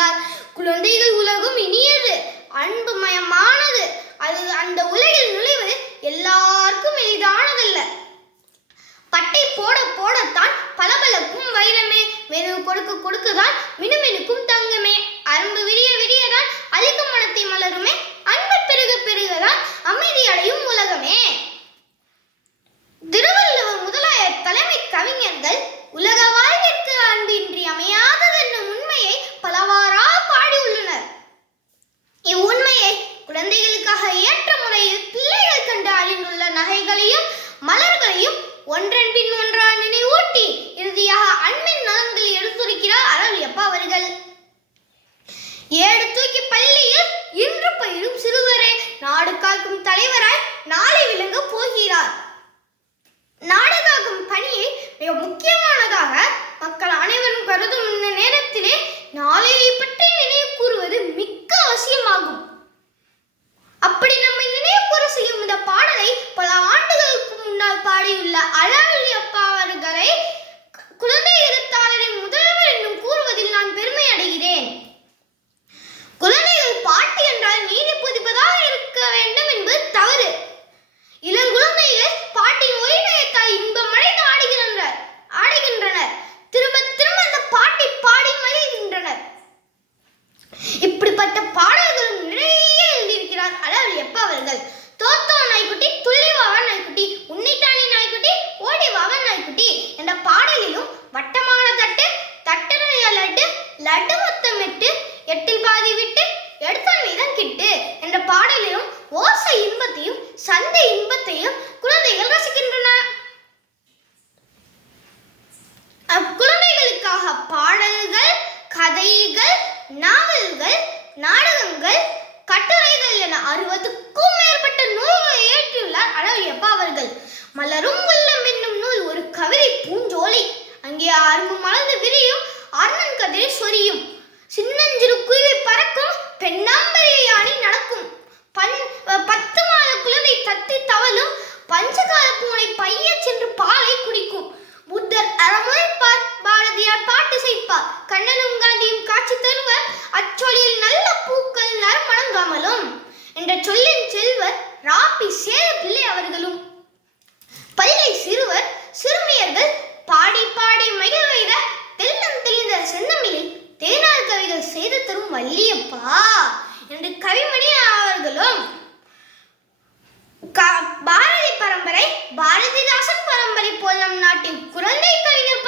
தந்தார் குழந்தைகள் உலகம் இனியது அன்புமயமானது. அது அந்த உலகில் நுழைவது எல்லாருக்கும் எளிதானதல்ல. குழந்தைகளுக்காக ஏற்ற முறையில் பிள்ளைகள் கண்டு அழிந்துள்ள நகைகளையும் மலர்களையும் ஒன்றன் பின் ஒன்றாக நினைவூட்டி இறுதியாக அன்பின் நலன்களை எடுத்துரைக்கிறார் அழகியப்பா அவர்கள். ஏடு தூக்கி பள்ளியில் இன்று பயிலும் சிறுவரே நாடு காக்கும் தலைவராய் நாளை விளங்க போகிறார். நாடு காக்கும் பணியை மிக முக்கியமானதாக மக்கள் அறுபதுக்கும் மேற்பட்ட நூல்களை இயற்றியுள்ளார் அழகியப்பா அவர்கள். மலரும் உள்ளம் என்னும் நூல் ஒரு கவிதை பூஞ்சோலை. அங்கே அரும்பு மலர்ந்து விரியும் அருணன் கதிரை சொரியும். சின்னஞ்சிறு குருவி பறக்கும் பெண்ணாம்பை ராப்பி சேலப்பிள்ளை அவர்களும். பல்லை சிறுவர் சிறுமியர்கள் பாடி பாடி மகிழ் வைத தெல்லம் தெளிந்த செந்தமிழில் தேனார் கவிகள் செய்து தரும் வள்ளியப்பா என்று கவிமணி அவர்களும். பாரதி பரம்பரை பாரதிதாசன் பரம்பரை போல் நம் நாட்டின் குழந்தை கவிஞர்